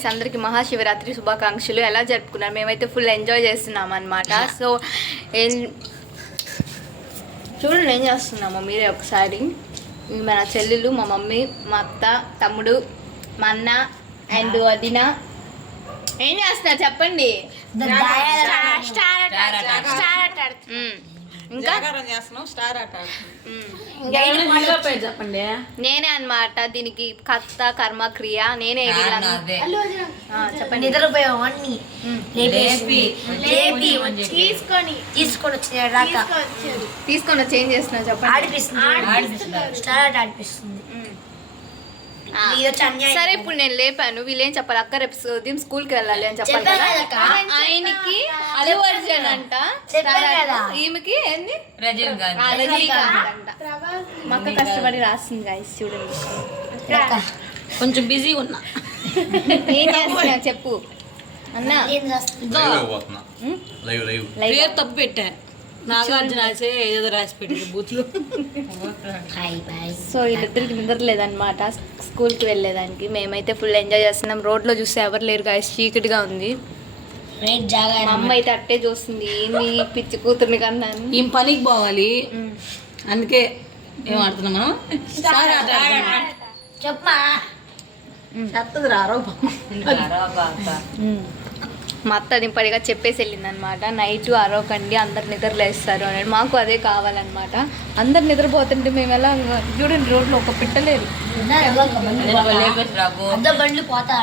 అందరికి మహాశివరాత్రి శుభాకాంక్షలు. ఎలా జరుపుకున్నారు? మేమైతే ఫుల్ ఎంజాయ్ చేస్తున్నాం అనమాట. సో చూడండి ఏం చేస్తున్నామో మీరే ఒకసారి. మన చెల్లెలు, మా మమ్మీ, మా అత్త, తమ్ముడు, మా అన్న అండ్ వదిన ఏం చేస్తున్నారు చెప్పండి. ఇంకా చెప్పండి. నేనే అన్నమాట దీనికి కర్త కర్మ క్రియ. నేనే చెప్పండి. నిద్రపోయావన్నీ తీసుకొని వచ్చి ఏం చేస్తున్నా చెప్పండి. సరే ఇప్పుడు నేను లేపాను, వీళ్ళు ఏం చెప్పాలి? అక్క రేపు ఉదయం స్కూల్కి వెళ్ళాలి అని చెప్పాలి కదా. ఆయనకి అల్లు అర్జున్ అంట, ఈమెకి ఏంది రజనీకాంత్ అంట. మా అక్క కష్టపడి రాస్తుంది గాయస్ చూడండి. కొంచెం బిజీ ఉన్నా. ఏం చేస్తున్నా చెప్పు అన్నా. పేరు తప్పు పెట్టా. నాగార్జున రాసే ఏదో రాసి పెట్టింది బూత్లో. సో వీళ్ళిద్దరికి నిద్ర లేదనమాట స్కూల్కి వెళ్ళేదానికి. మేమైతే ఫుల్ ఎంజాయ్ చేస్తున్నాం. రోడ్లో చూస్తే ఎవరు లేరు గాయస్, చీకటిగా ఉంది. మా అమ్మ అయితే అట్టే చూస్తుంది, ఏంది పిచ్చి కూతుర్ని కన్నా. ఈ పనికి పోవాలి అందుకే ఏం ఆడుతున్నాం మనం. చెప్పా చెత్తది రారో. మా అత్త దింపడిగా చెప్పేసి వెళ్ళింది అనమాట. నైట్ అరవకండి, అందరు నిద్రలేస్తారు అని. మాకు అదే కావాలన్నమాట. అందరు నిద్రపోతుంటే మేము ఎలా చూడండి, రోడ్లో ఒక పిట్టలేదు. బండ్లు పోతా